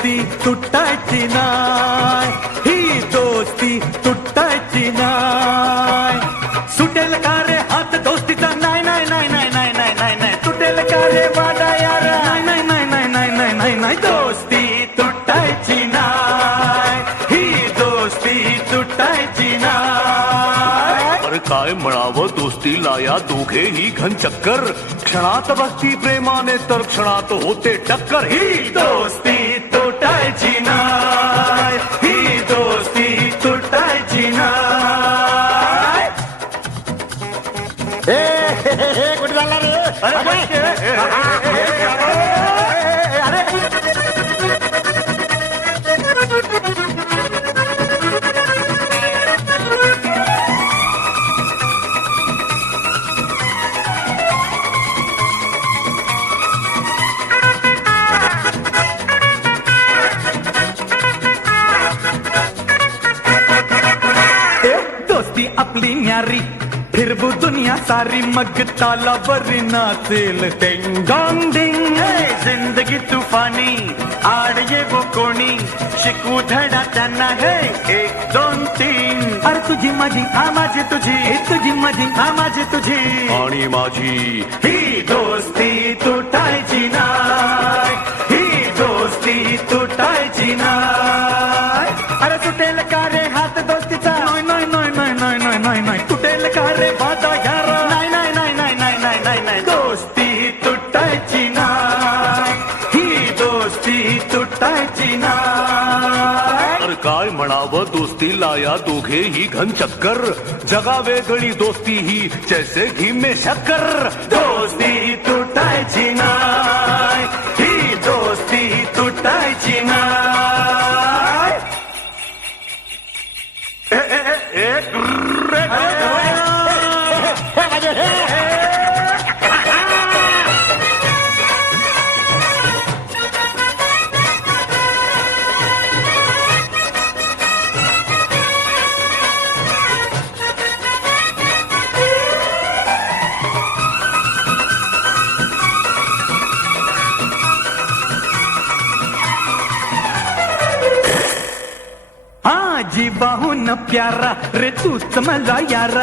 दोस्ती तुटायची नाय, ही दोस्ती तुटायची नाय. सुटेल का रे हात दोस्तीचा, नाही नाही नाही नाही नाही नाही नाही नाही. तुटेल का रे वाडा यार, नाही नाही नाही नाही नाही नाही नाही नाही. दोस्ती तुटायची नाय, ही दोस्ती तुटायची नाय. अरे काय म्हणावं दोस्तीला या दोघेही घन चक्कर. क्षणात बसती प्रेमाने तर क्षणात होते टक्कर. ही दोस्ती तुटायची नाय, ही दोस्ती तुटायची नाय. कुठे चालला रे? दोस्ती आपली न्यारी, फिरबू दुनिया सारी, मग तालावरी नाचेल टेंग डॉंग डिंग. जिंदगी तुफानी, आड ये वो कोणी, शिकू धडा त्यांना हे 1 2 3. अरे तुझी माझी, हा माझी तुझी, तुझी माझी, हा माझी तुझी. आणि माझी ही दोस्ती तुटायची नाय, ही दोस्ती तुटायची नाय. अरे सुटेल का रे हात दोस्तीचा, नाही नाही नाही नाही नाही नाही नाही नाही. तुटेल का रे वादा यारा, नाही नाही नाही नाही नाही नाही नाही नाही. दोस्ती तुटायची नाय, ही दोस्ती तुटायची नाय. अरे काय म्हणावं दोस्तीला या दोघेही घन चक्कर. जगा वेगळी दोस्ती ही जैसे घी में शक्कर. दोस्ती तुटायची नाय, ही दोस्ती तुटायची नाय. जीवाहून प्यारा रे तूच मला यारा.